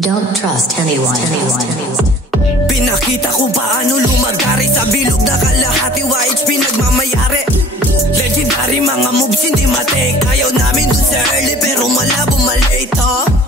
Don't trust anyone. Pinakita kung paano lumagari sa bilog na kalahati. YHP nagmamayari. Legendary mga moves hindi matake. Ayaw namin dun sa early pero malabo malate ha.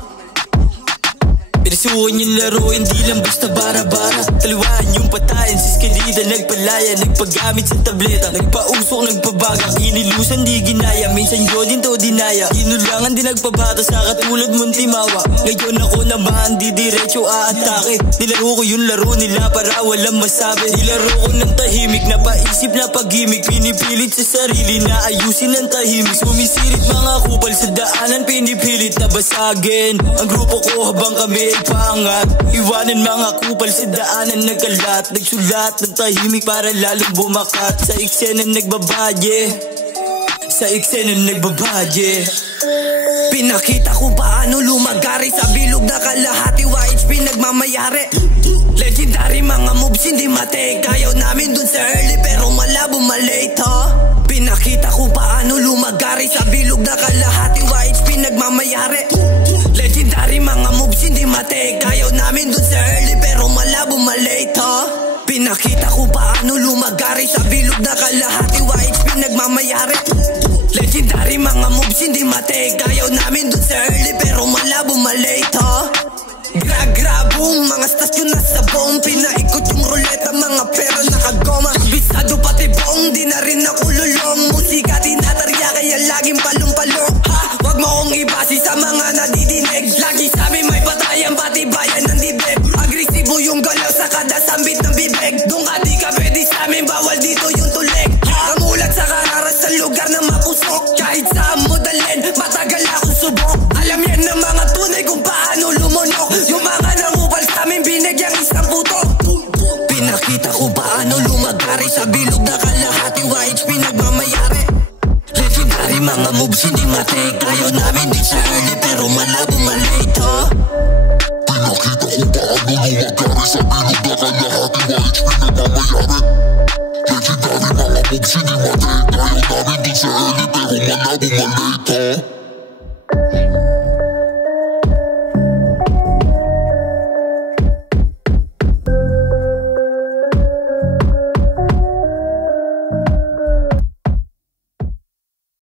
Pinasuhan yung laro, hindi lang basta bara-bara. Taliwaan yung patayan, si Skelida nagpalaya. Nagpagamit sa tableta, nagpausok, nagpabagang. Inilusan di ginaya, minsan yun din to dinaya. Ginulangan di nagpabata sa katulad mong timawa. Ngayon ako naman di diretso aatake. Nilaro ko yung laro nila para walang masabi. Nilaro ko ng tahimik, napaisip na pag-gimik. Pinipilit sa sarili na ayusin ng tahimik. Sumisirit mga kupal sa daanan, pinipilit na basagin ang grupo ko habang kami pangat. Iwanan mga kupal sa daanan nagkalat. Nagsulat ng tahimik para lalong bumakat. Sa eksena nagbabadye, sa eksena nagbabadye. Pinakita kung paano lumagari sa bilog na kalahati. YHP nagmamayari. Legendary mga moves hindi matake. Ayaw namin dun sa early pero malabo malate ha. Pinakita kung paano lumagari sa bilog na kalahati. YHP nagmamayari. Legendary mga moves hindi matake. Ayaw namin dun sa early pero malabo malate ha. Pinakita kung paano lumagari sa bilog na kalahati. YHP nagmamayari. Legendary mga moves hindi matake. Ayaw namin dun sa early pero malabo malate ha. Gra-grabong mga stasyon na sa bong. Pinaikot yung ruleta mga pera nakagoma. Kabisado pati bong, di na rin ako lulong. Musika tinatarya kaya laging palong-palong ha. Wag mo kong ibasi sa mga nadidinig. Lagi sabi may patayan pati bayan ng dibdib. Agresibo yung galaw sa kada sambit ng bibig. Doon ka di ka pwede sa amin, bawal dito yung tulig ha. Kamulat sa kararas sa lugar na makusok. Kahit saan mo dalhin, matagal akong subok. Alam yan ng mga tunay kung paano lumunok. Yung mga nangupal sa amin binagyang isang putok. Pinakita kung paano lumagari sa bilog na kalahati. YHP nagmamayari. Legendary mga moves hindi matake. Ayaw namin din sa early pero malabo malate ha. Pinakita kung paano lumagari sa bilog na kalahati. YHP nagmamayari. Legendary mga moves hindi matake. Ayaw namin din sa early pero malabo malate ha.